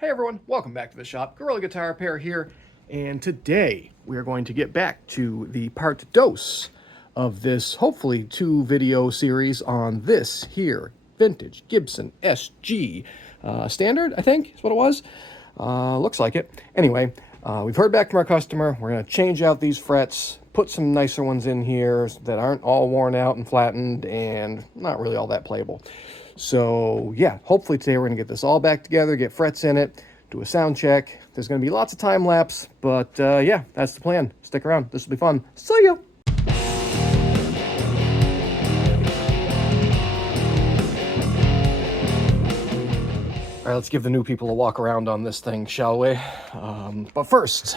Hey everyone, welcome back to the shop. Gorilla Guitar Repair here, and today we are going to get back to the part dos of this hopefully 2-video series on this here vintage Gibson SG standard, I think is what it was. Looks like it. Anyway, we've heard back from our customer. We're going to change out these frets, put some nicer ones in here that aren't all worn out and flattened and not really all that playable. So yeah, hopefully today we're going to get this all back together, get frets in it, do a sound check. There's going to be lots of time lapse, but yeah, that's the plan. Stick around. This will be fun. See ya! All right, let's give the new people a walk around on this thing, shall we? But first,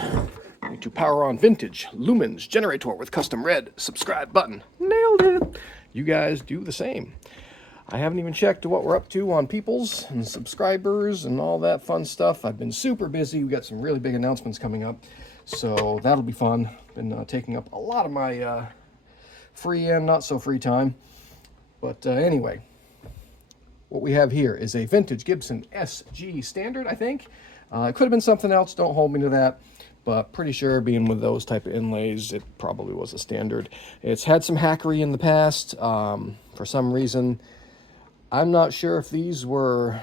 we need to power on vintage lumens generator with custom red subscribe button. Nailed it! You guys do the same. I haven't even checked what we're up to on peoples and subscribers and all that fun stuff. I've been super busy. We got some really big announcements coming up, so that'll be fun. Been taking up a lot of my free and not so free time. But anyway, what we have here is a vintage Gibson SG standard, I think. It could have been something else. Don't hold me to that. But pretty sure, being with those type of inlays, it probably was a standard. It's had some hackery in the past. For some reason, I'm not sure if these were,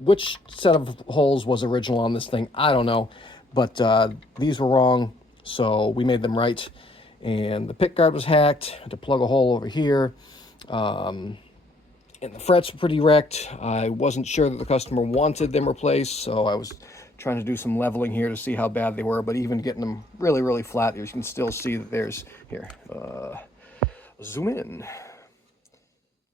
which set of holes was original on this thing. I don't know, but these were wrong, so we made them right. And the pick guard was hacked. To plug a hole over here, and the frets were pretty wrecked. I wasn't sure that the customer wanted them replaced, so I was trying to do some leveling here to see how bad they were. But even getting them really, really flat, you can still see that there's here. Zoom in.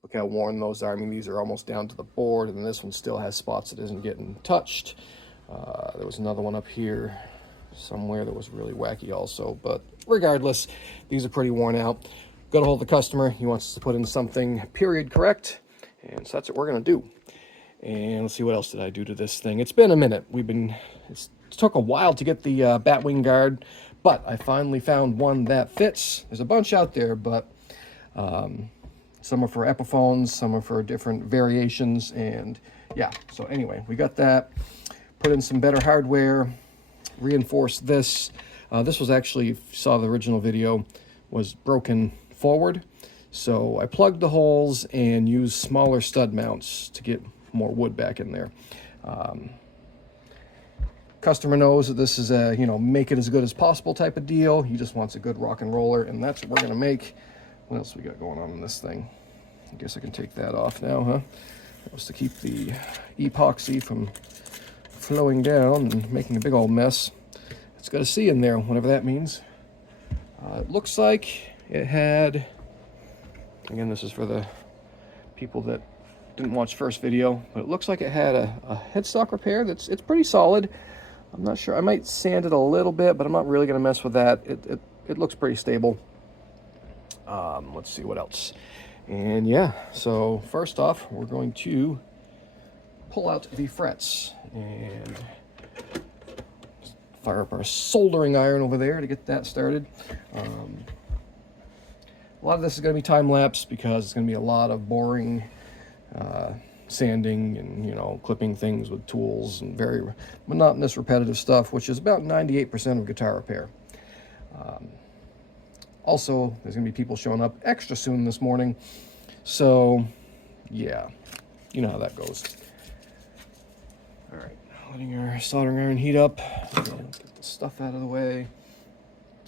Look how worn those are. I mean, these are almost down to the board, and this one still has spots that isn't getting touched. There was another one up here somewhere that was really wacky also, but regardless, these are pretty worn out. Got a hold of the customer. He wants us to put in something period correct, and so that's what we're going to do. And let's see, what else did I do to this thing? It's been a minute. It took a while to get the batwing guard, but I finally found one that fits. There's a bunch out there, but some are for Epiphones, some are for different variations, and yeah, so anyway, we got that. Put in some better hardware, reinforced this. This was actually, if you saw the original video, was broken forward. So I plugged the holes and used smaller stud mounts to get more wood back in there. Customer knows that this is a, make it as good as possible type of deal. He just wants a good rock and roller, and that's what we're going to make. What else we got going on in this thing? I guess I can take that off now, huh? That was to keep the epoxy from flowing down and making a big old mess. It's got a C in there, whatever that means. It looks like it had, again, this is for the people that didn't watch first video, but it looks like it had a headstock repair it's pretty solid. I'm not sure. I might sand it a little bit, but I'm not really going to mess with that. It looks pretty stable. Let's see what else. And yeah, so first off, we're going to pull out the frets and fire up our soldering iron over there to get that started. A lot of this is going to be time-lapse because it's going to be a lot of boring, sanding and, clipping things with tools and very monotonous, repetitive stuff, which is about 98% of guitar repair. Also, there's going to be people showing up extra soon this morning. So, yeah, you know how that goes. All right, letting our soldering iron heat up. Get the stuff out of the way.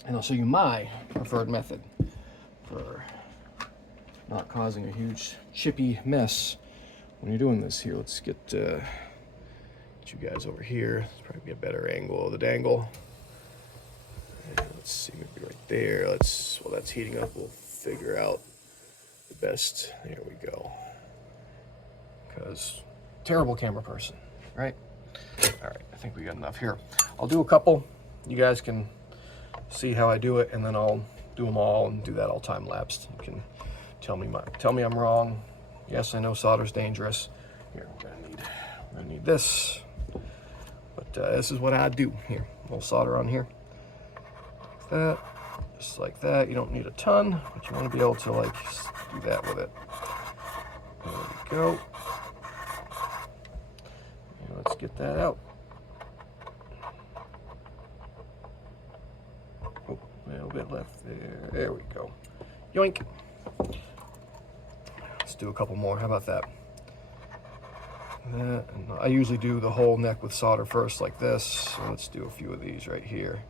And I'll show you my preferred method for not causing a huge chippy mess when you're doing this. Here, let's get you guys over here. It's probably be a better angle of the dangle. Let's see, maybe right there. While that's heating up, we'll figure out the best. There we go. Because terrible camera person, right? All right, I think we got enough here. I'll do a couple. You guys can see how I do it, and then I'll do them all and do that all time lapsed. You can tell me I'm wrong. Yes, I know solder's dangerous. Here, we're gonna need this. But this is what I do. Here, a little solder on here. That, just like that. You don't need a ton, but you want to be able to do that with it. There we go. And let's get that out. Oh, a little bit left there. There we go. Yoink. Let's do a couple more. How about that? And I usually do the whole neck with solder first like this. So let's do a few of these right here,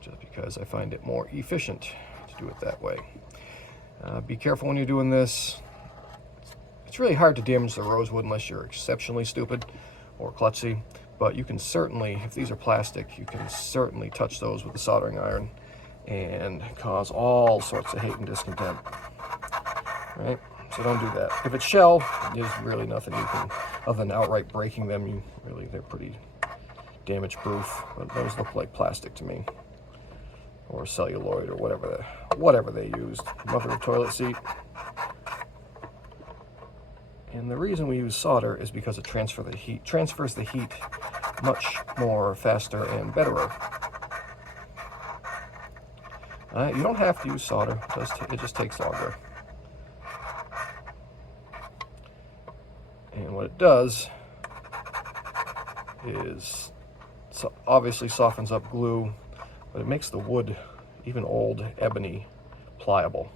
just because I find it more efficient to do it that way. Be careful when you're doing this. It's really hard to damage the rosewood unless you're exceptionally stupid or klutzy, but you can certainly, if these are plastic, you can certainly touch those with a soldering iron and cause all sorts of hate and discontent, right? So don't do that. If it's shell, there's really nothing you can, other than outright breaking them, they're pretty damage proof, but those look like plastic to me, or celluloid, or whatever they used. Mother of toilet seat. And the reason we use solder is because it transfers the heat much more faster and better. You don't have to use solder, it just takes longer. And what it does is obviously softens up glue, but it makes the wood, even old ebony, pliable.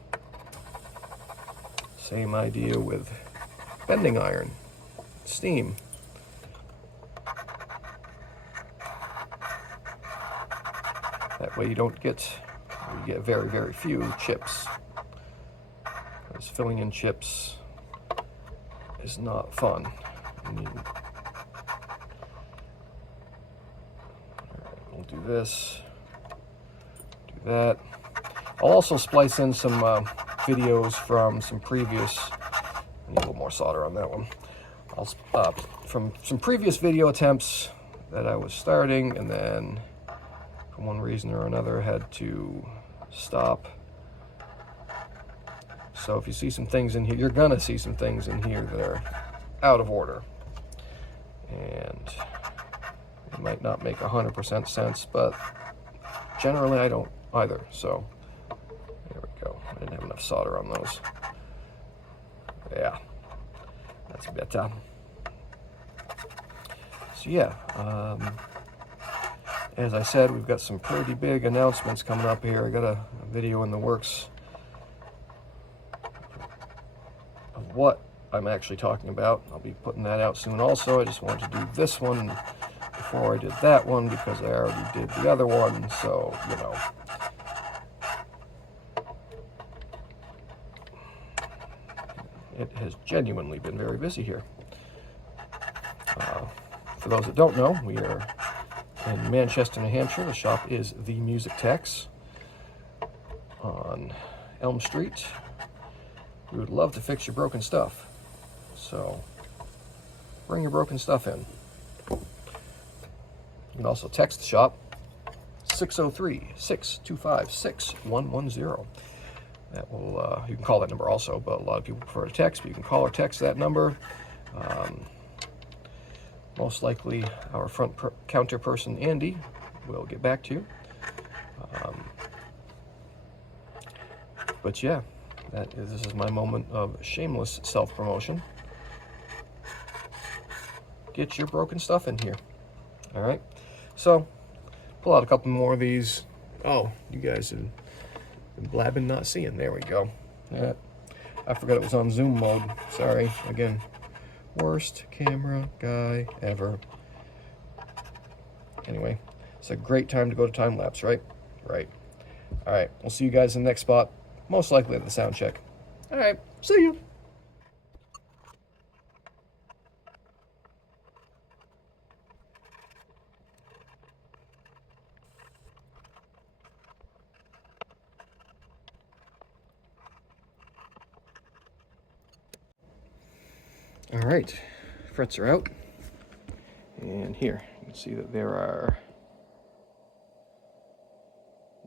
Same idea with bending iron, steam. That way you get very, very few chips, because filling in chips is not fun. We'll do this, do that. I'll also splice in some videos from some previous, I need a little more solder on that one. From some previous video attempts that I was starting, and then for one reason or another had to stop. So if you see some things in here, you're gonna see some things in here that are out of order, and it might not make 100% sense, but generally I don't either. So there we go. I didn't have enough solder on those. Yeah, that's better. So yeah, as I said, we've got some pretty big announcements coming up here. I got a video in the works of what I'm actually talking about. I'll be putting that out soon also. I just wanted to do this one before I did that one because I already did the other one, so, you know. It has genuinely been very busy here. For those that don't know, we are in Manchester, New Hampshire. The shop is The Music Techs on Elm Street. We would love to fix your broken stuff. So bring your broken stuff in. You can also text the shop, 603-625-6110. That will, you can call that number also, but a lot of people prefer to text, but you can call or text that number. Most likely our front counter person, Andy, will get back to you. But yeah, this is my moment of shameless self-promotion. Get your broken stuff in here. All right, so pull out a couple more of these. Oh, you guys have been blabbing, not seeing. There we go. Yeah, I forgot it was on zoom mode. Sorry, again. Worst camera guy ever. Anyway, it's a great time to go to time lapse, right? Right. All right, we'll see you guys in the next spot, most likely at the sound check. All right, see you. All right, frets are out, and here you can see that there are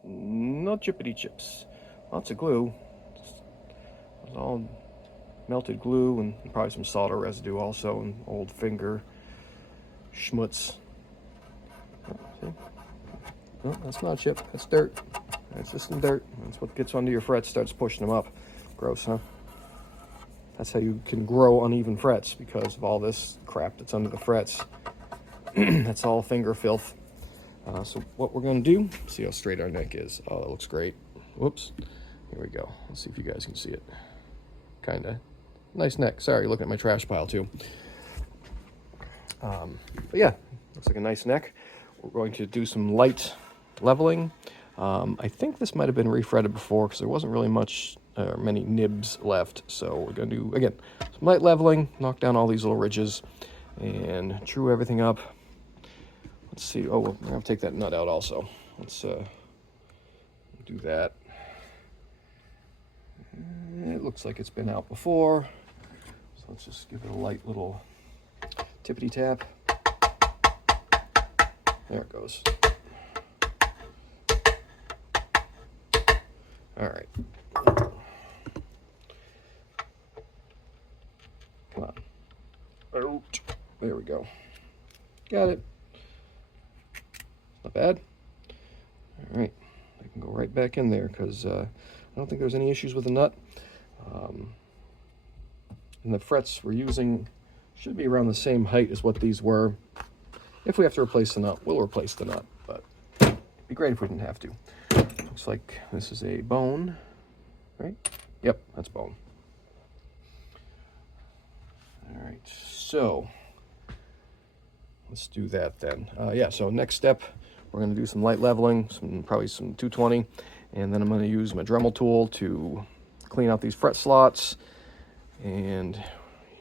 no chippity chips, lots of glue. It's all melted glue and probably some solder residue also, and old finger schmutz. See? No, that's not a chip, that's dirt. That's just some dirt. That's what gets under your frets, starts pushing them up. Gross, huh? That's how you can grow uneven frets, because of all this crap that's under the frets. That's all finger filth. So what we're going to do, see how straight our neck is. Oh, that looks great. Whoops. Here we go. Let's see if you guys can see it. Kind of. Nice neck. Sorry, looking at my trash pile too. But yeah, looks like a nice neck. We're going to do some light leveling. I think this might have been refretted before because there wasn't really many nibs left. So we're going to do, again, some light leveling, knock down all these little ridges, and true everything up. Let's see. Oh, we're going to take that nut out also. Let's do that. It looks like it's been out before. So let's just give it a light little tippity tap. There it goes. All right. Come on. Out. There we go. Got it. Not bad. All right. I can go right back in there because I don't think there's any issues with the nut. And the frets we're using should be around the same height as what these were. If we have to replace the nut, we'll replace the nut, but it'd be great if we didn't have to. Looks like this is a bone, right? Yep, that's bone. All right, so let's do that then. Yeah, so next step, we're going to do some light leveling, probably some 220, and then I'm going to use my Dremel tool to clean out these fret slots. And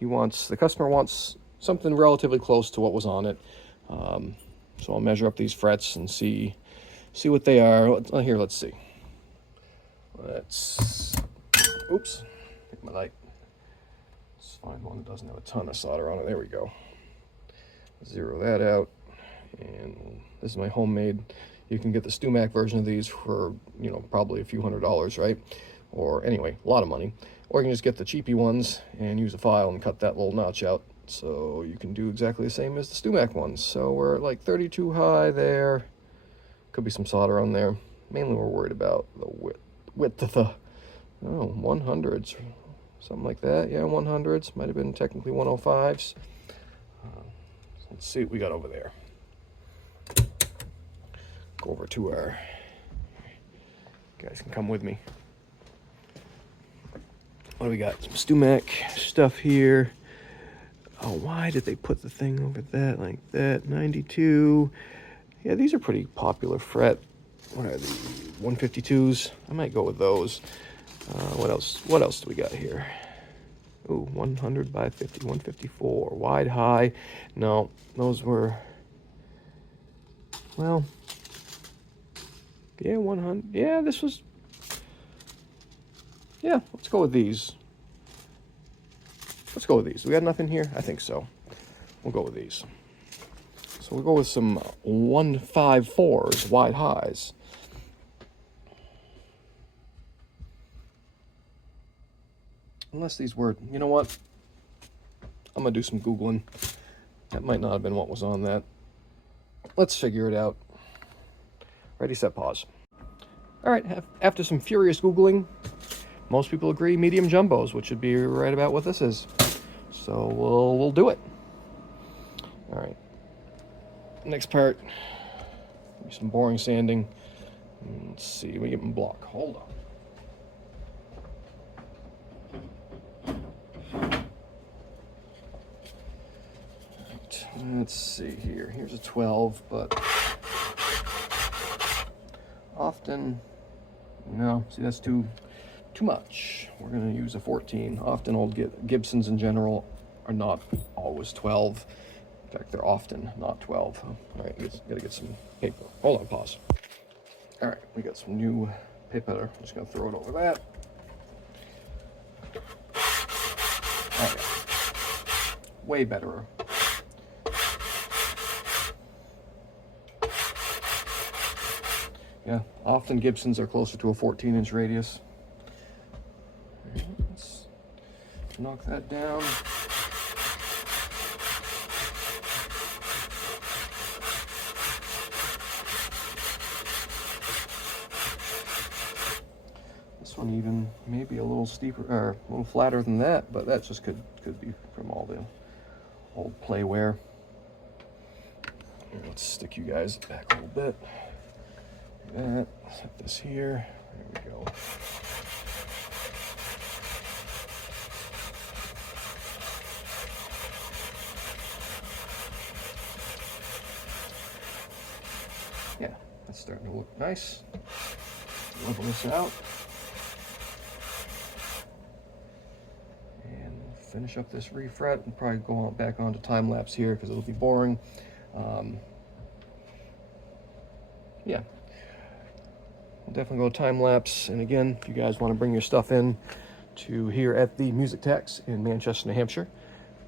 the customer wants something relatively close to what was on it. So I'll measure up these frets and see what they are. Here, let's see. Oops, hit my light. Let's find one that doesn't have a ton of solder on it. There we go. Zero that out. And this is my homemade. You can get the StuMac version of these for, probably a few $100s, right? Or anyway, a lot of money. Or you can just get the cheapy ones and use a file and cut that little notch out. So you can do exactly the same as the StuMac ones. So we're at like 32 high there. Could be some solder on there. Mainly we're worried about the width of the 100s, something like that. Yeah, 100s. Might have been technically 105s. Let's see what we got over there. Go over to our, you guys can come with me. What do we got? Some StuMac stuff here. Oh, why did they put the thing over that like that? 92. Yeah, these are pretty popular fret. What are the 152s? I might go with those. What else? What else do we got here? Ooh, 100 by 50, 154. Wide, high. No, those were, well, yeah, 100. Yeah, this was, yeah, let's go with these. Let's go with these. We got nothing here? I think so. We'll go with these. So we'll go with some 154s, wide highs. Unless these were, you know what? I'm going to do some Googling. That might not have been what was on that. Let's figure it out. Ready, set, pause. All right, after some furious Googling, most people agree medium jumbos, which would be right about what this is. So we'll do it. All right. Next part, some boring sanding. Let's see, let me get my block. Hold on. Let's see here. Here's a 12, but often, no, see that's too much. We're going to use a 14. Often old Gibsons in general are not always 12. In fact, they're often not 12. All right, gotta get some paper. Hold on, pause. All right, we got some new paper. I'm just gonna throw it over that. All right. Way better. Yeah, often Gibsons are closer to a 14-inch radius. Let's knock that down. one even maybe a little steeper or a little flatter than that, but that just could be from all the old play wear. Here, let's stick you guys back a little bit. Like that. Set this here. There we go. Yeah, that's starting to look nice. Level this out. And finish up this refret and probably go on back onto time lapse here because it'll be boring. Yeah, we'll definitely go time lapse. And again, if you guys want to bring your stuff in to here at the Music Tax in Manchester, New Hampshire,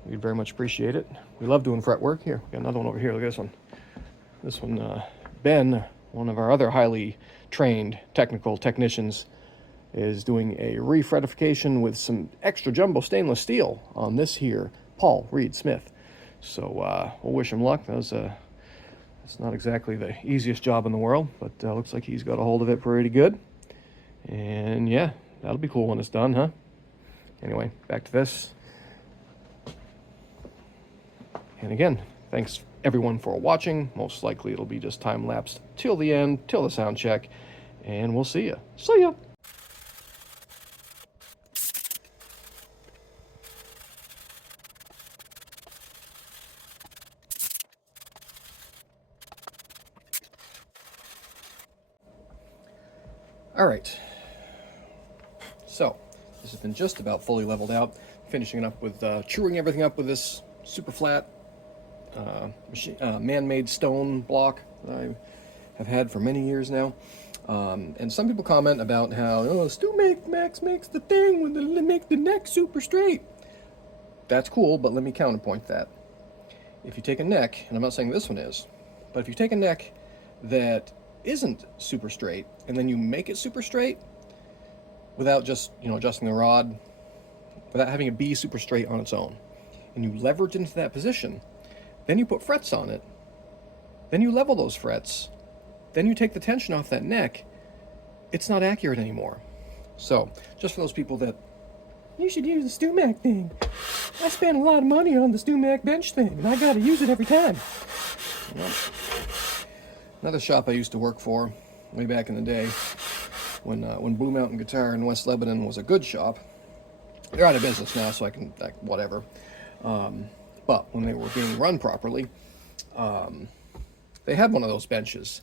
we'd very much appreciate it. We love doing fret work. Here, we got another one over here. Look at this one. This one, Ben, one of our other highly trained technical technicians, is doing a refretification with some extra jumbo stainless steel on this here Paul Reed Smith. So we'll wish him luck. That was it's not exactly the easiest job in the world, but looks like he's got a hold of it pretty good. And yeah, that'll be cool when it's done, huh? Anyway, back to this. And again, thanks everyone for watching. Most likely it'll be just time lapsed till the end, till the sound check, and we'll see ya. See ya. All right, so this has been just about fully leveled out, finishing it up with chewing everything up with this super flat man-made stone block that I have had for many years now. And some people comment about how, oh, StewMax makes the thing when they make the neck super straight. That's cool, but let me counterpoint that. If you take a neck, and I'm not saying this one is, but if you take a neck that isn't super straight and then you make it super straight without just, adjusting the rod, without having it be super straight on its own, and you leverage into that position, then you put frets on it, then you level those frets, then you take the tension off that neck, it's not accurate anymore. So, just for those people that, you should use the StewMac thing. I spent a lot of money on the StewMac bench thing, and I gotta use it every time. Well, another shop I used to work for way back in the day, when Blue Mountain Guitar in West Lebanon was a good shop. They're out of business now, so I can, whatever. But when they were being run properly, they had one of those benches.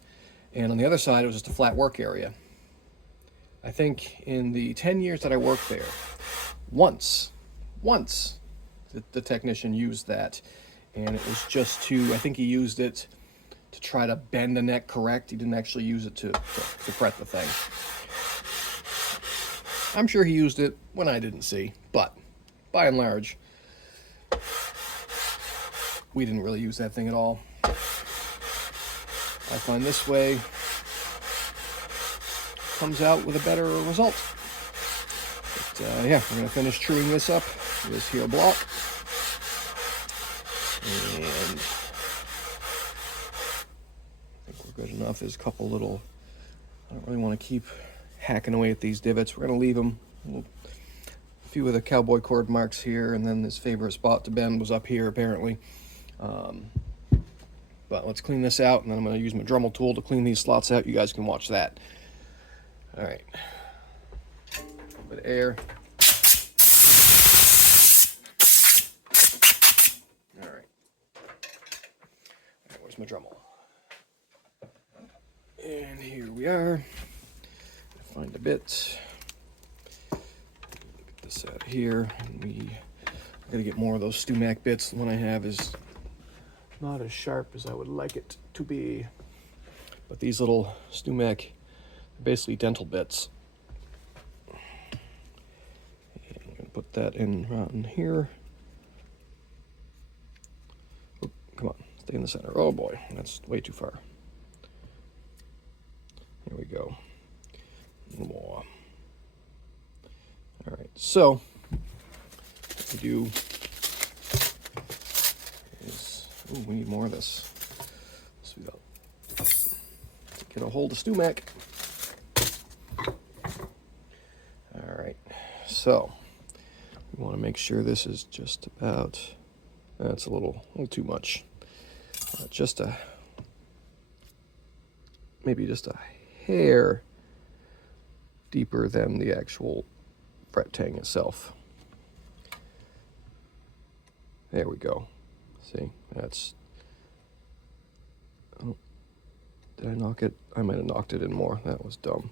And on the other side, it was just a flat work area. I think in the 10 years that I worked there, once the technician used that. And it was just I think he used it to try to bend the neck correct. He didn't actually use it to fret the thing. I'm sure he used it when I didn't see, but by and large, we didn't really use that thing at all. I find this way comes out with a better result. But yeah, we're going to finish truing this up, this here block. And I think we're good enough. There's a couple little, I don't really want to keep hacking away at these divots. We're going to leave them. A few of the cowboy cord marks here, and then his favorite spot to bend was up here apparently. But let's clean this out, and then I'm going to use my Dremel tool to clean these slots out. You guys can watch that. All right. A bit of air. All right. Where's my Dremel? And here we are. Find a bit. Get this out of here. And I gotta get more of those StewMac bits. The one I have is not as sharp as I would like it to be. But these little StewMac are basically dental bits. And I'm gonna put that in right in here. Oh, come on, stay in the center. Oh boy, that's way too far. Here we go. A little more. All right, so what we do is, we need more of this. So we got to get a hold of StewMac. so we want to make sure this is just about, that's a little too much. Maybe just a hair deeper than the actual fret tang itself. There we go. See, that's, oh, did I knock it? I might have knocked it in more. That was dumb.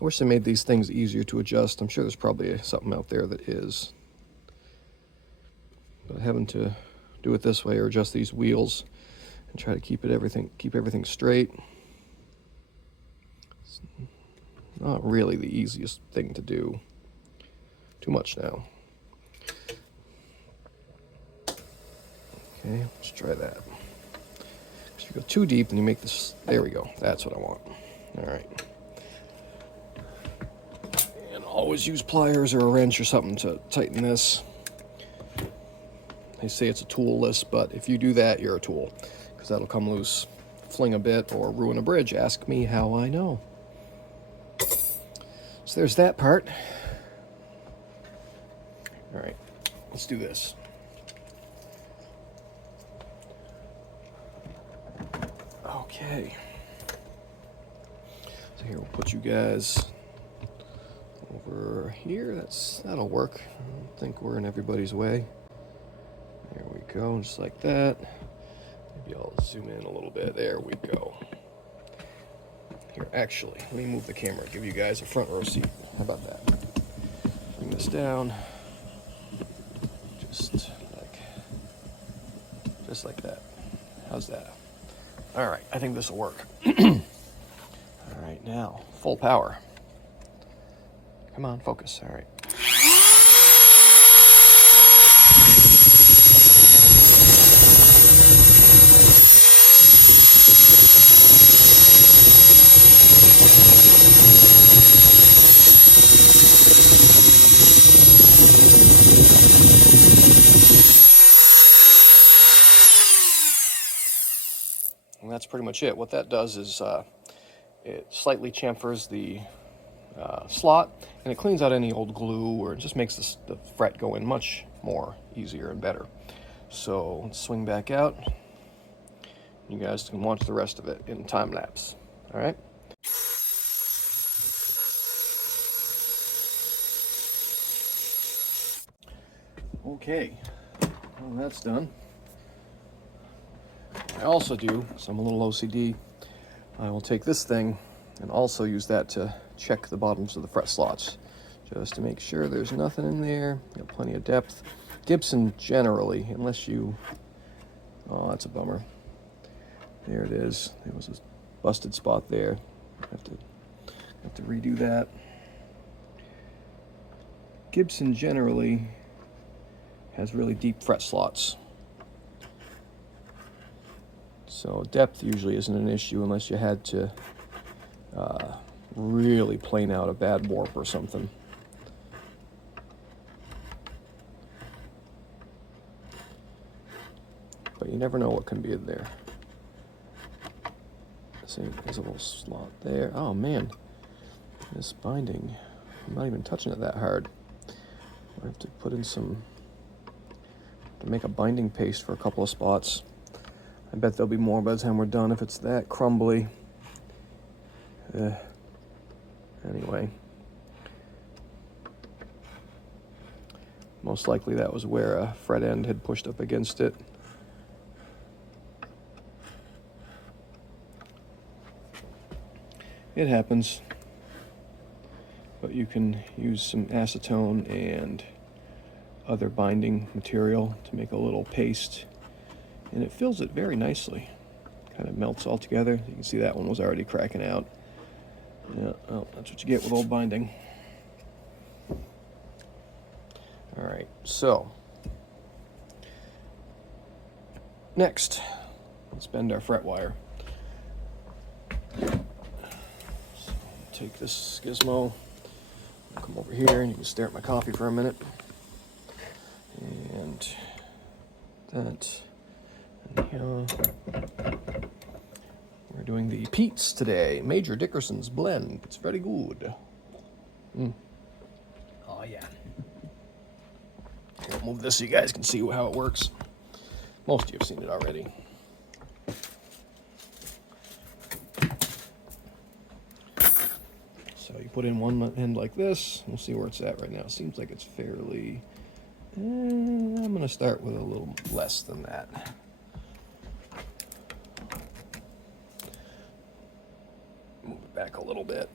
I wish they made these things easier to adjust. I'm sure there's probably something out there that is. But having to do it this way or adjust these wheels and try to keep everything straight, it's not really the easiest thing to do. Too much now. Okay, let's try that. If you go too deep, then you make this, there we go. That's what I want. All right. And always use pliers or a wrench or something to tighten this. They say it's a tool-less, but if you do that, you're a tool, because that'll come loose, fling a bit, or ruin a bridge. Ask me how I know. So there's that part. All right, let's do this. Okay. So here, we'll put you guys over here. That'll work. I don't think we're in everybody's way. There we go, just like that. Maybe I'll zoom in a little bit. There we go. Here, actually, let me move the camera, give you guys a front row seat. How about that? Bring this down. Just like that. How's that? All right, I think this will work. All right, now, full power. Come on, focus. All right. And that's pretty much it. What that does is it slightly chamfers the slot, and it cleans out any old glue, or it just makes the fret go in much more easier and better. So let's swing back out. You guys can watch the rest of it in time lapse. All right. Okay, well, that's done. I also do, so I'm a little OCD, I will take this thing and also use that to check the bottoms of the fret slots, just to make sure there's nothing in there. You have plenty of depth. Gibson generally, unless you, oh, that's a bummer. There it is. There was a busted spot there. I have to redo that. Gibson generally has really deep fret slots. So depth usually isn't an issue unless you had to really plane out a bad warp or something. But you never know what can be in there. See, there's a little slot there. Oh man, this binding, I'm not even touching it that hard. I have to put in to make a binding paste for a couple of spots. I bet there'll be more by the time we're done if it's that crumbly. Anyway. Most likely that was where a fret end had pushed up against it. It happens. But you can use some acetone and other binding material to make a little paste, and it fills it very nicely. Kind of melts all together. You can see that one was already cracking out. Yeah, well, that's what you get with old binding. All right, so next, let's bend our fret wire. So take this gizmo, come over here, and you can stare at my coffee for a minute. And that, and here, where We're doing the Pete's today. Major Dickerson's blend. It's very good. Oh, yeah. I'll move this so you guys can see how it works. Most of you have seen it already. So you put in one end like this. We'll see where it's at right now. It seems like it's fairly... I'm going to start with a little less than that. Move it back a little bit.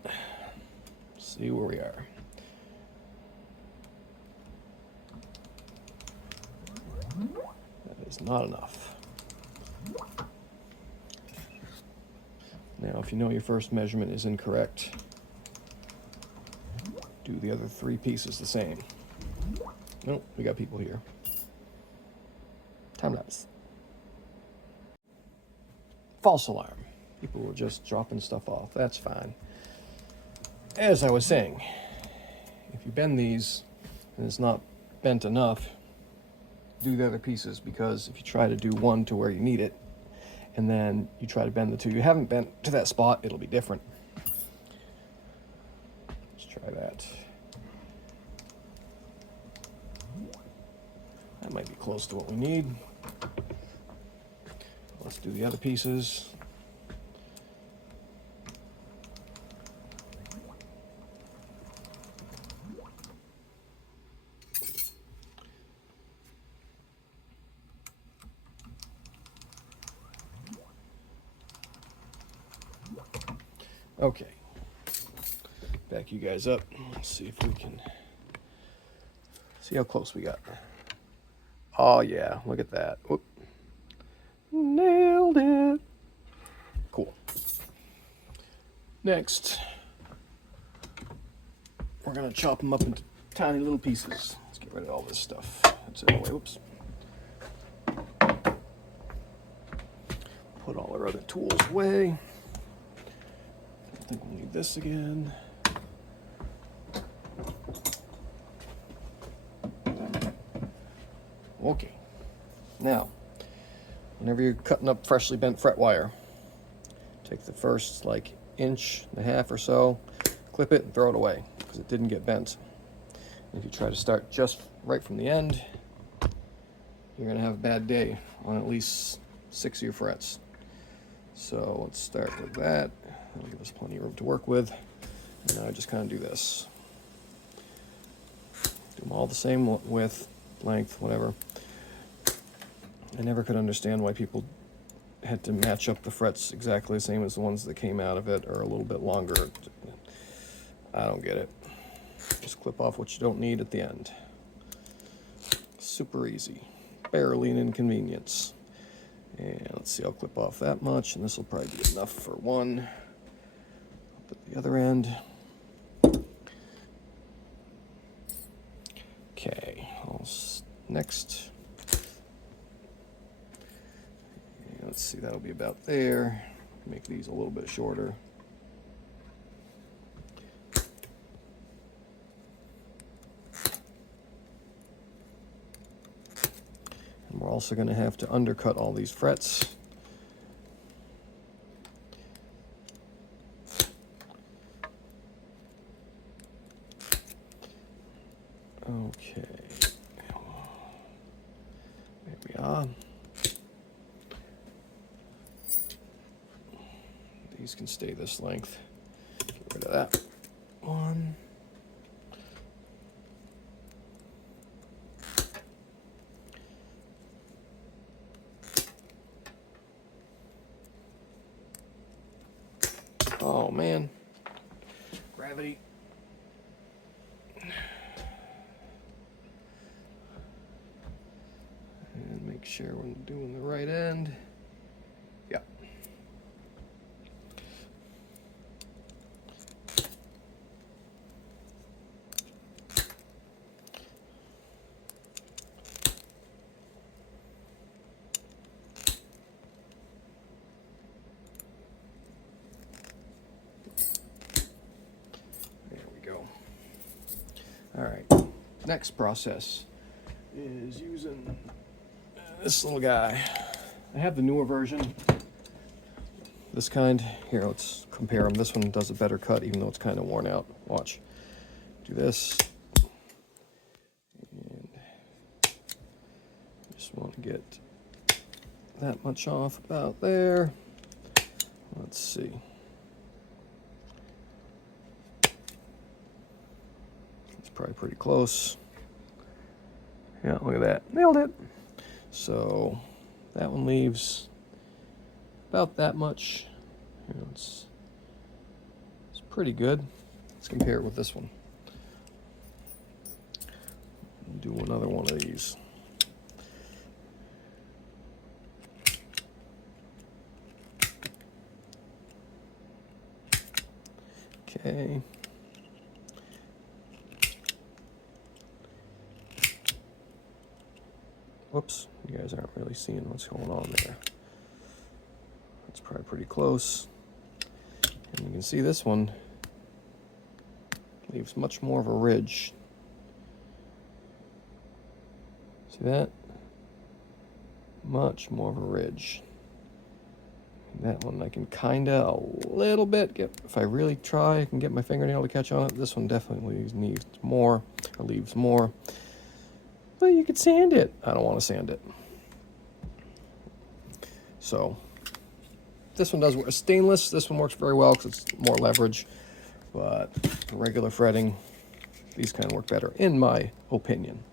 See where we are. That is not enough. Now, if you know your first measurement is incorrect, do the other 3 pieces the same. Nope, we got people here. Time lapse. False alarm. People were just dropping stuff off. That's fine. As I was saying, if you bend these and it's not bent enough, do the other pieces, because if you try to do one to where you need it and then you try to bend the 2 you haven't bent to that spot, it'll be different. Let's try that. That might be close to what we need. Let's do the other pieces. Okay, back you guys up. Let's see if we can see how close we got. Oh yeah, look at that. Whoop. Nailed it. Cool. Next, we're gonna chop them up into tiny little pieces. Let's get rid of all this stuff. That's in the way. Whoops. Put all our other tools away. I think we'll need this again. Okay. Now, whenever you're cutting up freshly bent fret wire, take the first like inch and a half or so, clip it and throw it away because it didn't get bent. And if you try to start just right from the end, you're going to have a bad day on at least 6 of your frets. So let's start with that. That'll give us plenty of room to work with. And now I just kind of do this. Do them all the same width, length, whatever. I never could understand why people had to match up the frets exactly the same as the ones that came out of it, or a little bit longer. I don't get it. Just clip off what you don't need at the end. Super easy. Barely an inconvenience. And let's see, I'll clip off that much, and this will probably be enough for one. Up at the other end. Okay, next. Yeah, let's see, that'll be about there. Make these a little bit shorter. And we're also going to have to undercut all these frets. Okay, there we are. These can stay this length. Get rid of that one. Oh man, gravity. And make sure we're doing the right end. Yeah. There we go. All right, next process is using this little guy. I have the newer version. this kind. Here, let's compare them. This one does a better cut, even though it's kind of worn out. Watch. Do this. And just want to get that much off about there. Let's see. It's probably pretty close. Yeah, look at that. Nailed it. So that one leaves about that much. You know, it's pretty good. Let's compare it with this one. Do another one of these. Okay. Whoops, you guys aren't really seeing what's going on there. That's probably pretty close. And you can see this one leaves much more of a ridge. See that? Much more of a ridge. That one I can kinda a little bit get, if I really try, I can get my fingernail to catch on it. This one definitely needs more, or leaves more. But you could sand it. I don't want to sand it. So this one does work. Stainless, this one works very well because it's more leverage. But for regular fretting, these kind of work better, in my opinion.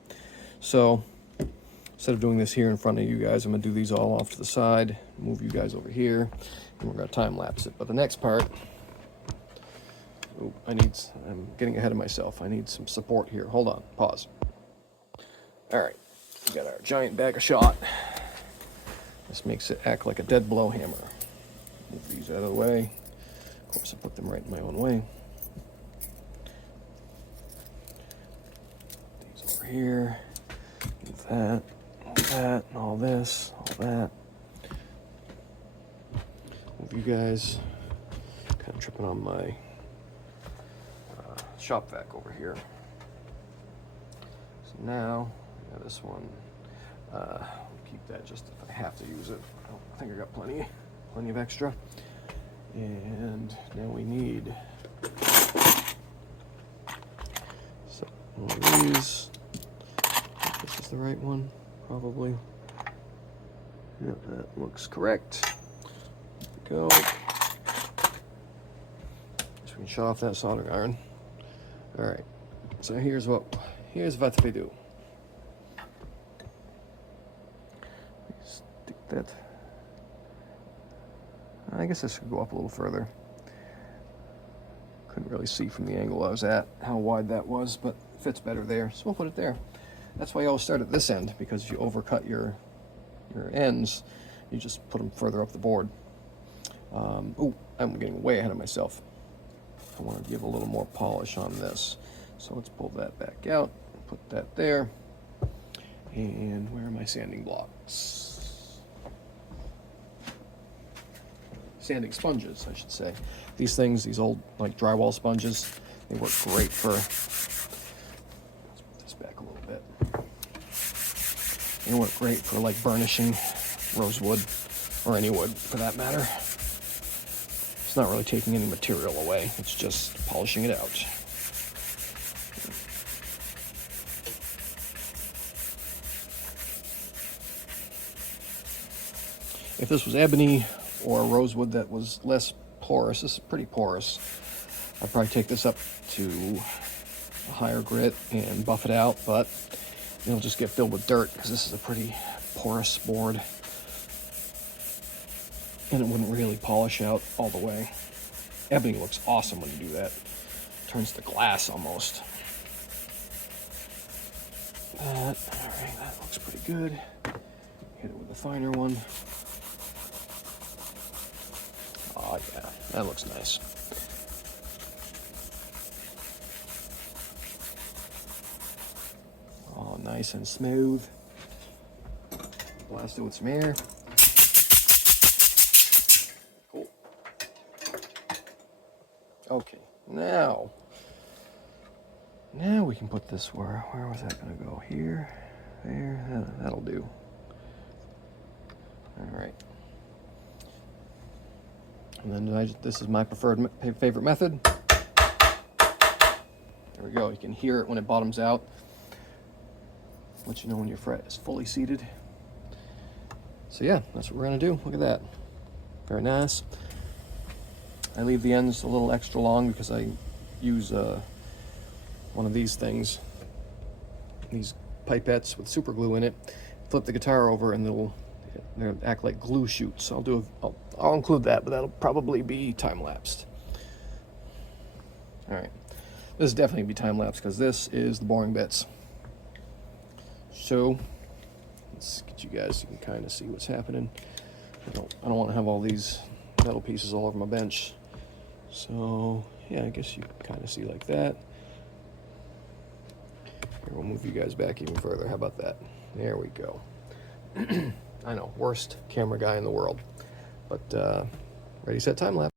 So instead of doing this here in front of you guys, I'm going to do these all off to the side, move you guys over here, and we're going to time lapse it. But the next part, I'm getting ahead of myself. I need some support here. Hold on, pause. All right, we got our giant bag of shot. This makes it act like a dead blow hammer. Move these out of the way. Of course, I put them right in my own way. These over here. Move that, and all this, all that. Move you guys. Kind of tripping on my shop vac over here. So now, yeah, this one, keep that just if I have to use it. I think I got plenty of extra. And now we need one of these. This is the right one, probably. Yep, that looks correct. There we go. So we can shut off that soldering iron. All right. So here's what we do. Stick that. I guess I should go up a little further. Couldn't really see from the angle I was at how wide that was, but it fits better there, so we'll put it there. That's why you always start at this end, because if you overcut your ends, you just put them further up the board. Oh, I'm getting way ahead of myself. I want to give a little more polish on this. So let's pull that back out, put that there. And where are my sanding blocks? Sanding sponges, I should say. These things, these old like drywall sponges, they work great for, let's put this back a little bit. They work great for like burnishing rosewood, or any wood for that matter. It's not really taking any material away, it's just polishing it out. If this was ebony or rosewood that was less porous, this is pretty porous, I'd probably take this up to a higher grit and buff it out, but it'll just get filled with dirt because this is a pretty porous board. And it wouldn't really polish out all the way. Ebony looks awesome when you do that. Turns to glass almost. All right, that looks pretty good. Hit it with a finer one. Oh yeah, that looks nice. Oh, nice and smooth. Blast it with some air. Cool. Okay, now we can put this where was that gonna go? Here, there, that'll do. All right. And then this is my favorite method. There we go. You can hear it when it bottoms out. Let you know when your fret is fully seated. So yeah, that's what we're gonna do. Look at that. Very nice. I leave the ends a little extra long because I use one of these things, these pipettes with super glue in it. Flip the guitar over and they'll act like glue shoots. I'll include that, but that'll probably be time-lapsed. All right, this is definitely be time-lapsed because this is the boring bits. So let's get you guys, you can kind of see what's happening. I don't want to have all these metal pieces all over my bench. So yeah, I guess you kind of see like that. Here, we'll move you guys back even further. How about that? There we go. I know, worst camera guy in the world. But ready, set, time lapse.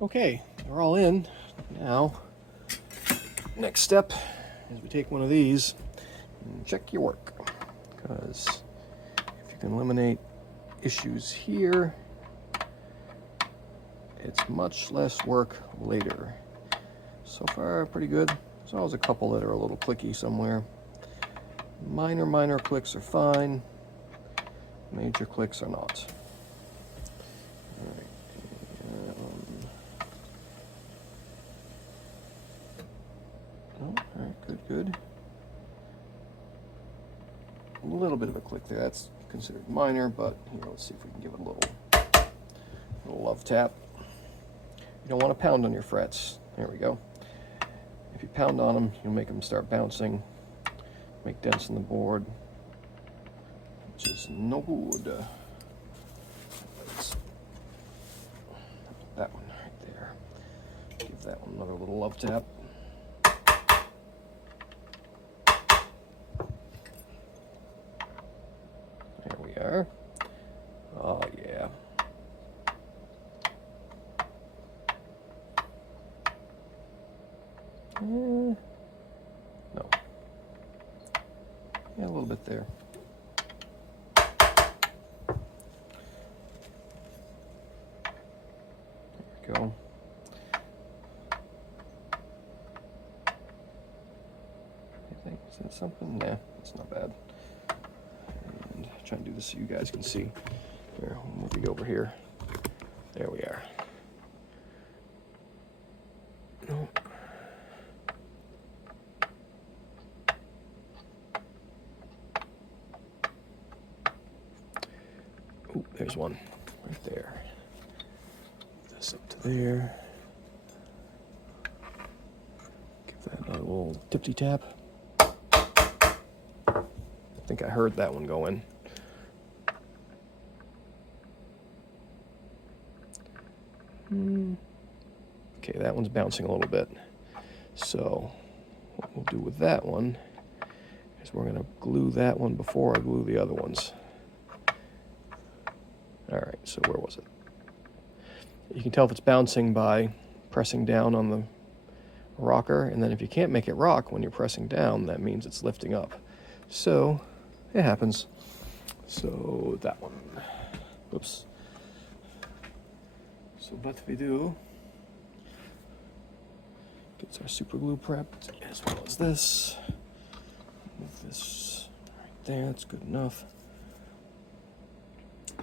Okay, they're all in. Now, next step is we take one of these and check your work. Because if you can eliminate issues here, it's much less work later. So far, pretty good. There's always a couple that are a little clicky somewhere. Minor clicks are fine. Major clicks are not. All right. Oh, all right, good. A little bit of a click there. That's considered minor, but here, let's see if we can give it a little love tap. You don't want to pound on your frets. There we go. If you pound on them, you'll make them start bouncing, make dents in the board, which is no good. That one right there. Give that one another little love tap. There we are. Oh yeah. No. Yeah, a little bit there. There we go. Anything? Is that something? Nah, it's not bad. And try and do this so you guys can see. Here, we'll move you over here. There we are. Nope. Oh, there's one right there. This up to there. Give that another little tipsy tap. I think I heard that one go in. Okay, that one's bouncing a little bit. So what we'll do with that one is we're going to glue that one before I glue the other ones. All right, so where was it? You can tell if it's bouncing by pressing down on the rocker, and then if you can't make it rock when you're pressing down, that means it's lifting up. So it happens. So that one. Oops. So what we do, gets our super glue prepped as well as this. Move this right there, that's good enough.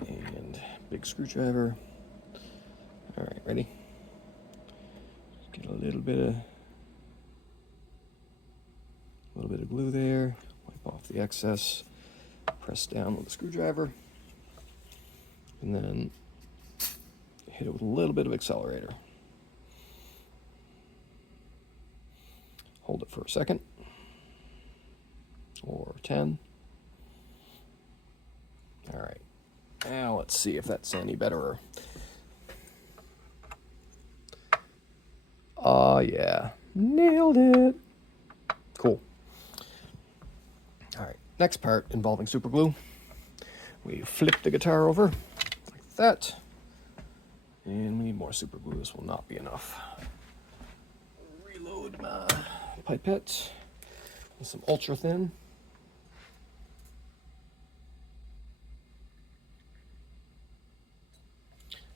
And big screwdriver. All right, ready? Get a little bit of glue there. Wipe off the excess. Press down with the screwdriver. and then hit it with a little bit of accelerator. Hold it for a second, or 10. All right, now let's see if that's any better. Oh yeah, nailed it. Cool. All right, next part involving super glue. We flip the guitar over like that, and we need more super glue. This will not be enough. Reload my pipette with some ultra thin.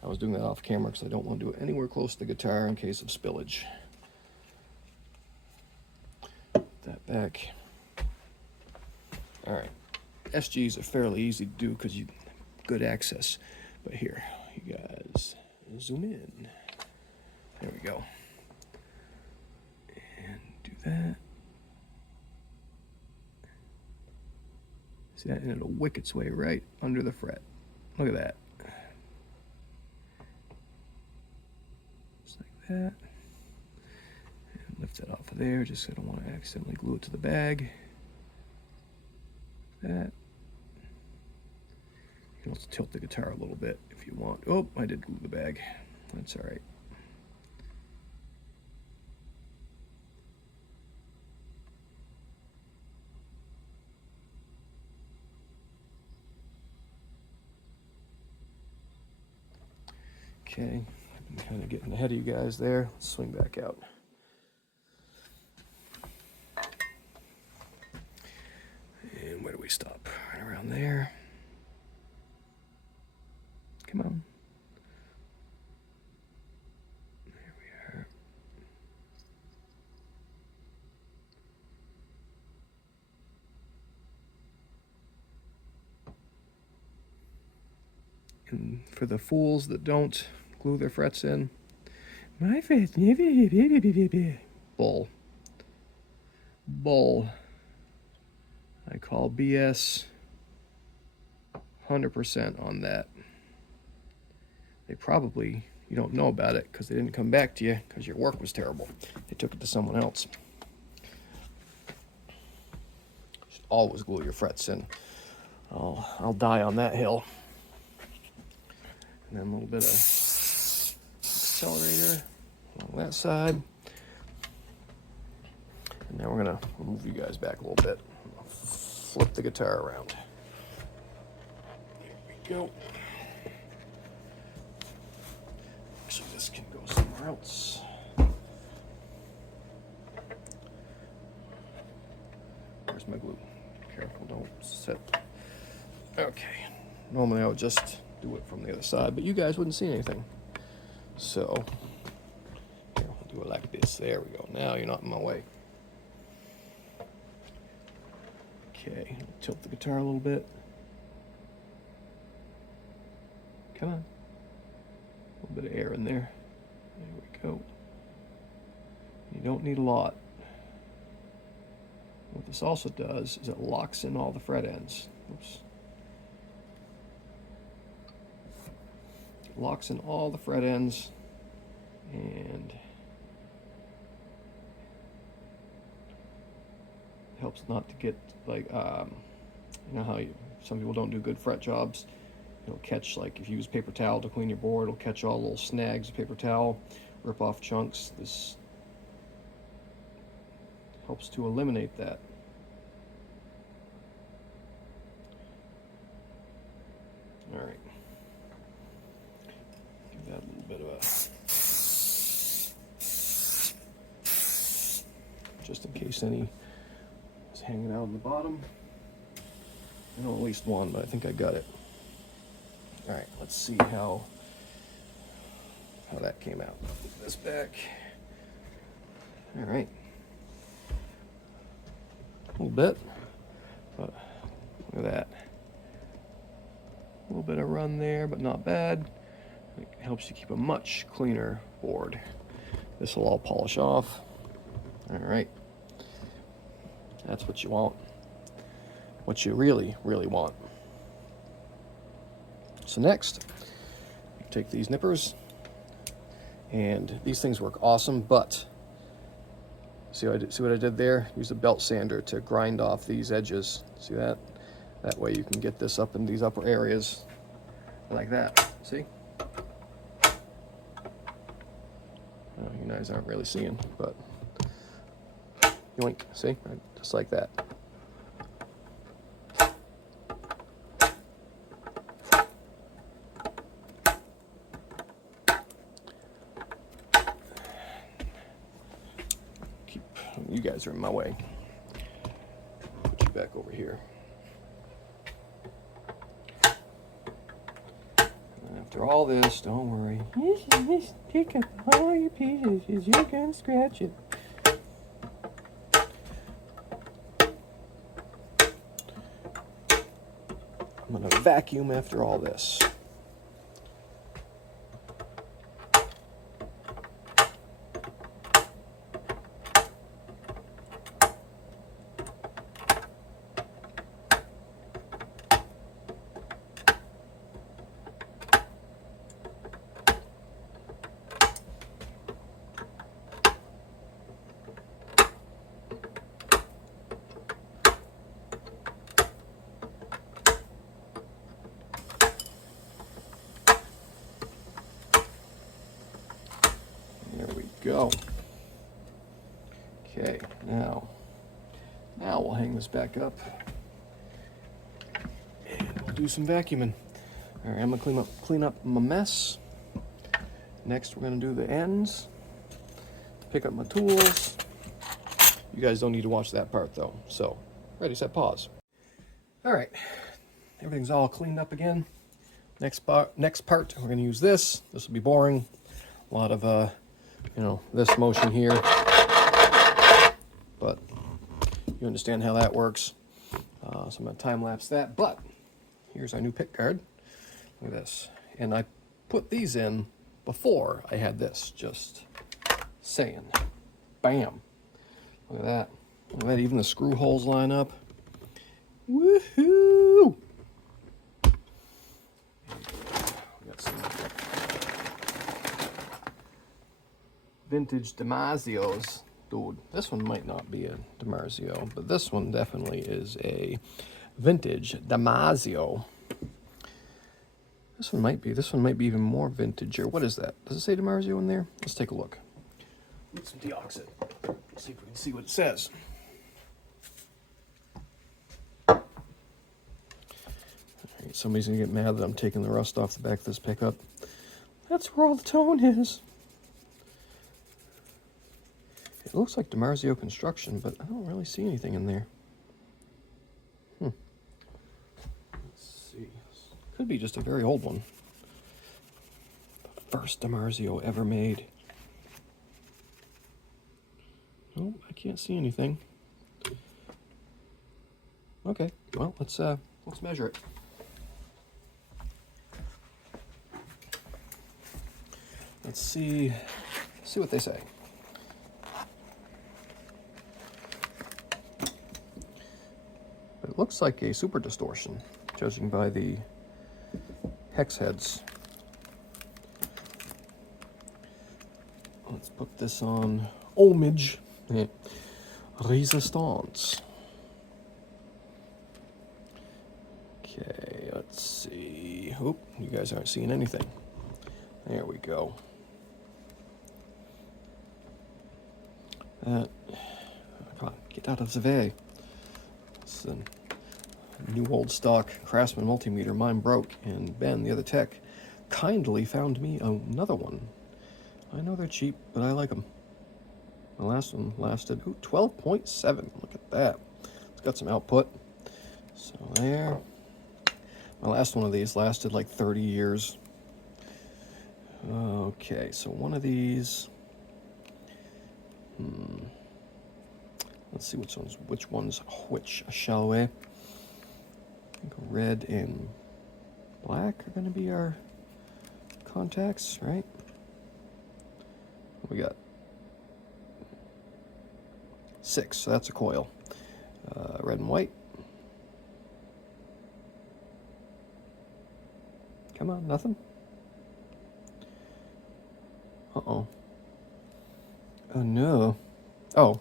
I was doing that off camera because I don't want to do it anywhere close to the guitar in case of spillage. Put that back. All right, SGs are fairly easy to do because you good access. But here, you guys zoom in. There we go. And do that. See that? And it'll wick its way right under the fret. Look at that. Just like that. And lift it off of there, just so I don't want to accidentally glue it to the bag. That. You can also tilt the guitar a little bit if you want. Oh, I did glue the bag. That's all right. Okay, I've been kind of getting ahead of you guys there. Let's swing back out. And where do we stop? Right around there. Come on. There we are. And for the fools that don't glue their frets in, my frets, bull. Bull. I call BS 100% on that. They probably, you don't know about it because they didn't come back to you because your work was terrible. They took it to someone else. You should always glue your frets in. I'll die on that hill. And then a little bit of accelerator along that side. And now we're gonna move you guys back a little bit. Flip the guitar around. Here we go. Actually, this can go somewhere else. Where's my glue? Careful, don't set. Okay. Normally I would just do it from the other side, but you guys wouldn't see anything. So, here, I'll do it like this. There we go. Now you're not in my way. Okay, tilt the guitar a little bit. Come on. A little bit of air in there. There we go. You don't need a lot. What this also does is it locks in all the fret ends. Oops. It locks in all the fret ends and helps not to get like you know how some people don't do good fret jobs. It'll catch, like if you use paper towel to clean your board, it'll catch all little snags of paper towel, rip off chunks. This helps to eliminate that. All right, give that a little bit of a, just in case any is hanging out on the bottom. I know at least one, but I think I got it. All right, let's see how that came out. Put this back. All right, a little bit, but look at that. A little bit of run there, but not bad. It helps you keep a much cleaner board. This will all polish off. All right, that's what you want. What you really, really want. So next, take these nippers, and these things work awesome, but see what I did there? Use a belt sander to grind off these edges. See that? That way you can get this up in these upper areas like that. See? Oh, you guys aren't really seeing, but yoink, see? Just like that. You guys are in my way. Put you back over here. After all this, don't worry. Just pick up all your pieces as you can scratch it. I'm gonna vacuum after all this. Go. Okay, now we'll hang this back up and we'll do some vacuuming. All right, I'm gonna clean up my mess. Next, we're gonna do the ends. Pick up my tools. You guys don't need to watch that part though. So, ready, set, pause. All right, everything's all cleaned up again. Next part, we're gonna use this. This will be boring. A lot of this motion here, but you understand how that works. So I'm going to time lapse that, but here's our new pick guard. Look at this. And I put these in before I had this, just saying. Bam. Look at that. Look at that, even the screw holes line up. Woohoo! We got some vintage DiMarzios. Dude, this one might not be a DiMarzio, but this one definitely is a vintage DiMarzio. This one might be even more vintage. Or what is that? Does it say DiMarzio in there? Let's take a look. Get some deoxit. See if we can see what it says. All right, somebody's gonna get mad that I'm taking the rust off the back of this pickup. That's where all the tone is. It looks like DiMarzio construction, but I don't really see anything in there. Let's see. Could be just a very old one. The first DiMarzio ever made. Oh, I can't see anything. Okay, well, let's measure it. Let's see what they say. It looks like a super distortion, judging by the hex heads. Let's put this on ohmage. Resistance. Okay, let's see. Oop, you guys aren't seeing anything. There we go. Come on, get out of the way. It's a new old stock Craftsman multimeter. Mine broke, and Ben, the other tech, kindly found me another one. I know they're cheap, but I like them. My last one lasted 12.7. Look at that. It's got some output. So there. My last one of these lasted like 30 years. Okay, so one of these. Let's see which one's which, shall we? I think red and black are going to be our contacts, right? We got 6, so that's a coil. Red and white. Come on, nothing? Uh-oh. Oh, no. Oh.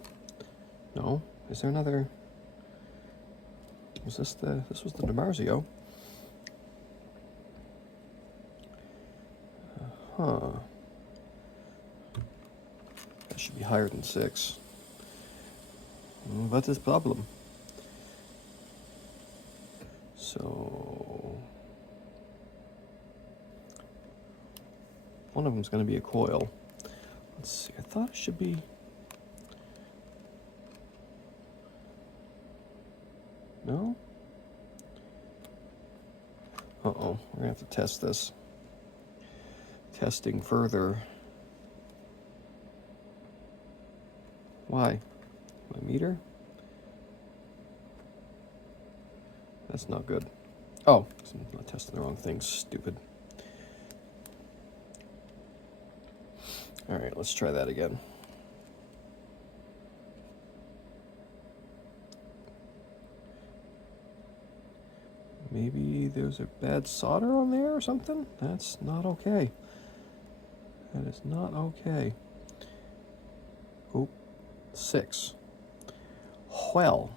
No. Is there another... Was this the... This was the DiMarzio. Huh. That should be higher than 6. What is the problem? So... One of them's going to be a coil. Let's see. I thought it should be... No? Uh-oh. We're going to have to test this. Testing further. Why? My meter? That's not good. Oh, I'm not testing the wrong thing. Stupid. All right, let's try that again. Maybe there's a bad solder on there or something? That's not okay. That is not okay. Oh, 6. Well.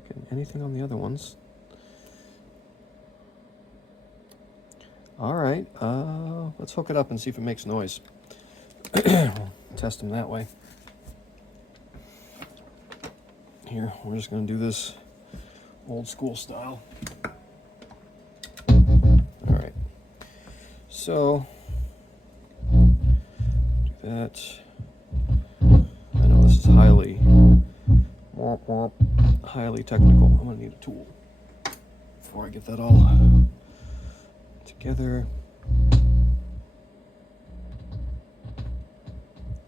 Okay, anything on the other ones? All right, let's hook it up and see if it makes noise. We'll test them that way. Here, we're just going to do this old school style. All right. So, do that. I know this is highly technical. I'm going to need a tool before I get that all together.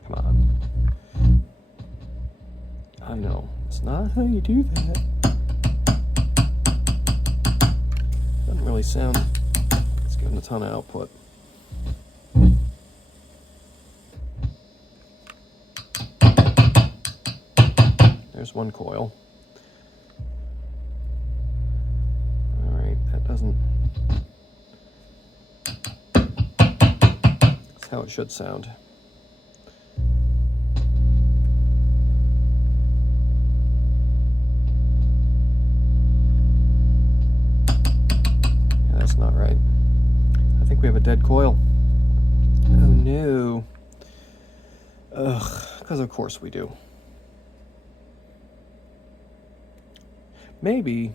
Come on. I know. It's not how you do that. Doesn't really sound... It's giving a ton of output. There's one coil. Alright, that doesn't... That's how it should sound. Yeah, that's not right. I think we have a dead coil. Oh no. Ugh, because of course we do. Maybe,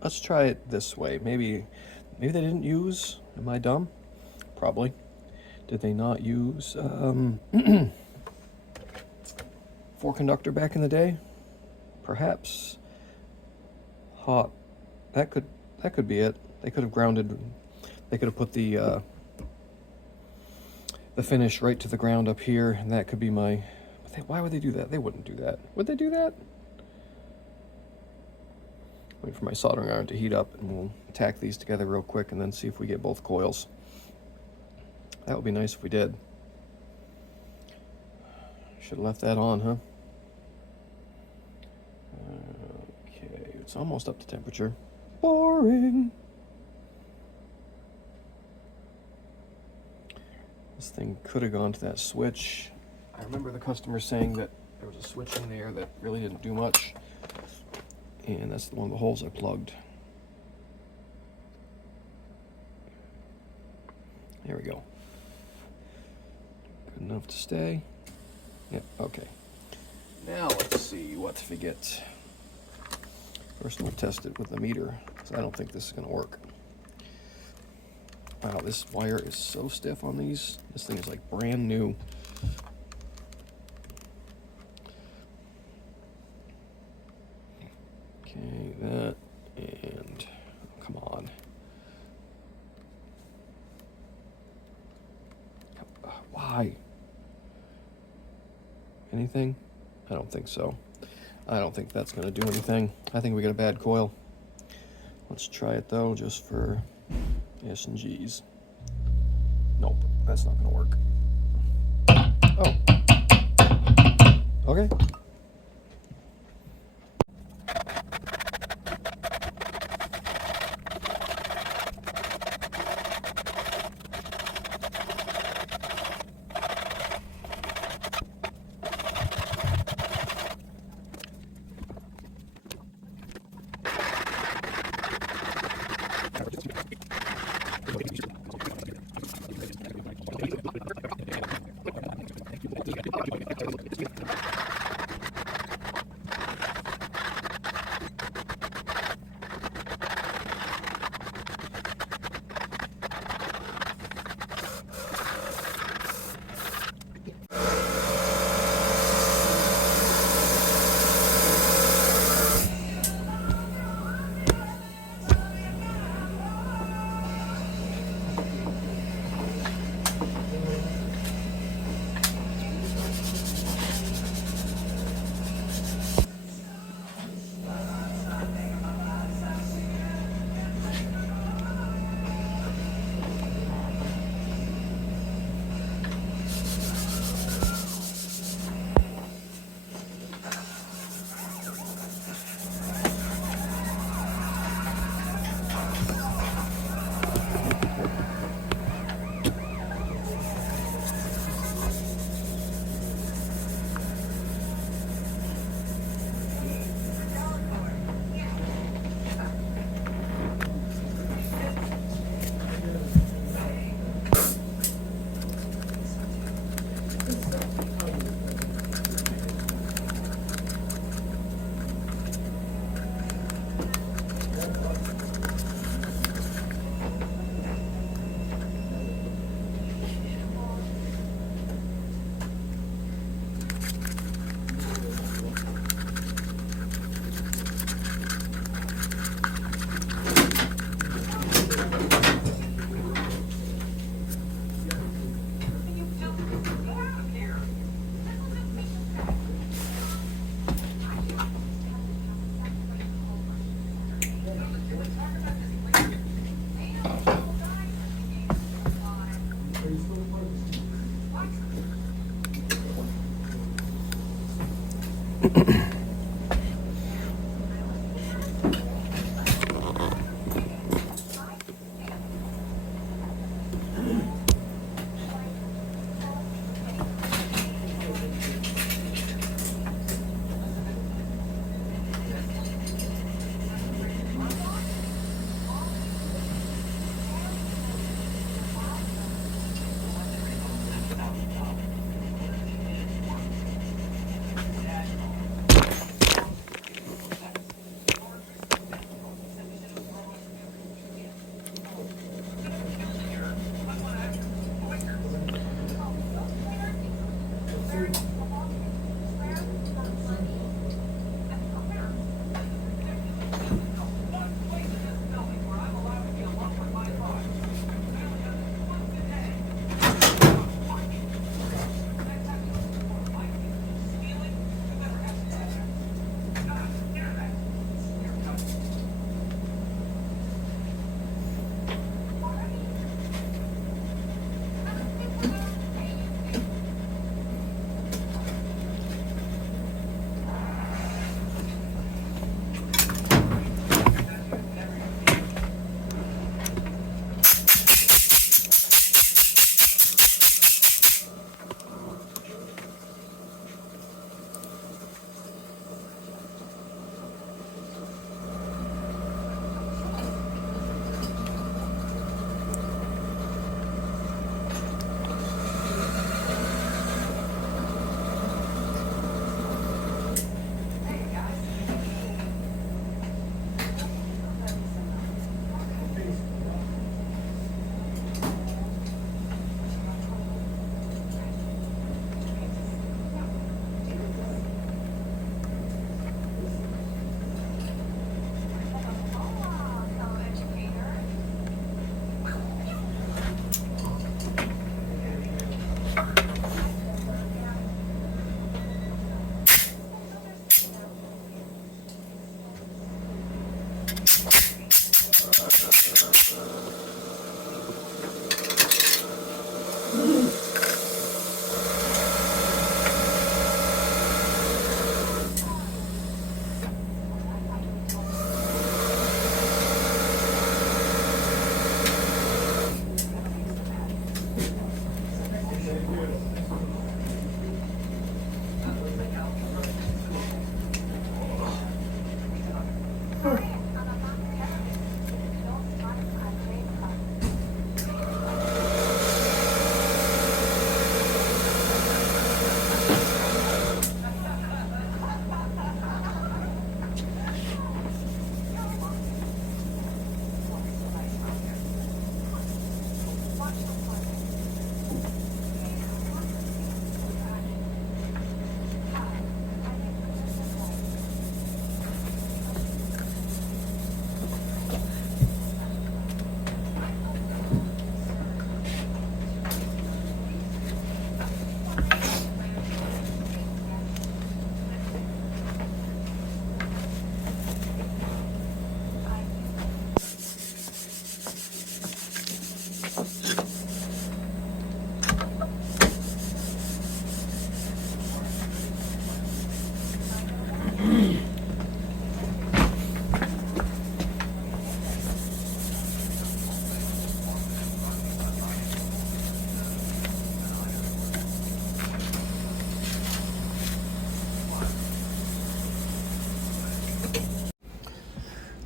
let's try it this way. Maybe they didn't use, am I dumb? Probably. Did they not use 4-conductor back in the day? Perhaps. Hot. That could be it. They could have grounded, they could have put the finish right to the ground up here, and that could be my... Why would they do that? They wouldn't do that. Would they do that? Wait for my soldering iron to heat up, and we'll tack these together real quick and then see if we get both coils. That would be nice if we did. Should have left that on, huh? Okay, it's almost up to temperature. Boring! This thing could have gone to that switch. I remember the customer saying that there was a switch in there that really didn't do much, and that's one of the holes I plugged. There we go. Good enough to stay. Yep, okay. Now let's see what we get. First we'll test it with the meter, because I don't think this is going to work. Wow, this wire is so stiff on these. This thing is like brand new. Okay, that, and come on. Why? Anything? I don't think so. I don't think that's going to do anything. I think we got a bad coil. Let's try it though, just for S and G's. Nope, that's not going to work. Oh. Okay.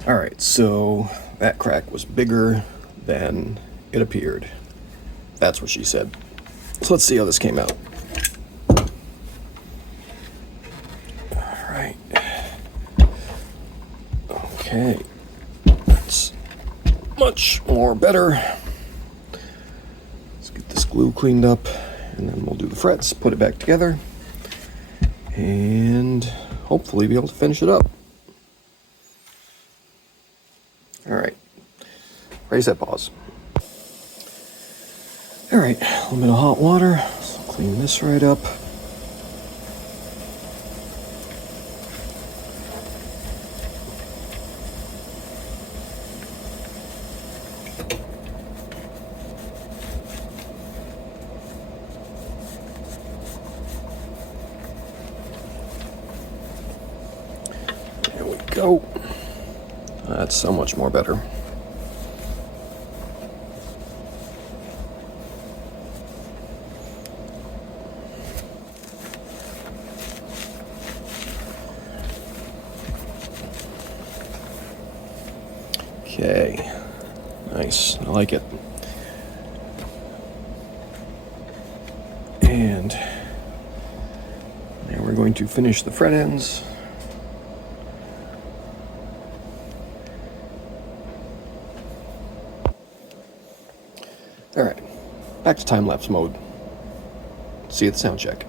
All right, so that crack was bigger than it appeared. That's what she said. So let's see how this came out. All right. Okay. That's much more better. Let's get this glue cleaned up, and then we'll do the frets, put it back together, and hopefully be able to finish it up. All right, raise that pause. All right, a little bit of hot water. So clean this right up. go. That's so much more better. Okay, nice, I like it. And now we're going to finish the fret ends. All right, back to time-lapse mode. See you at the sound check.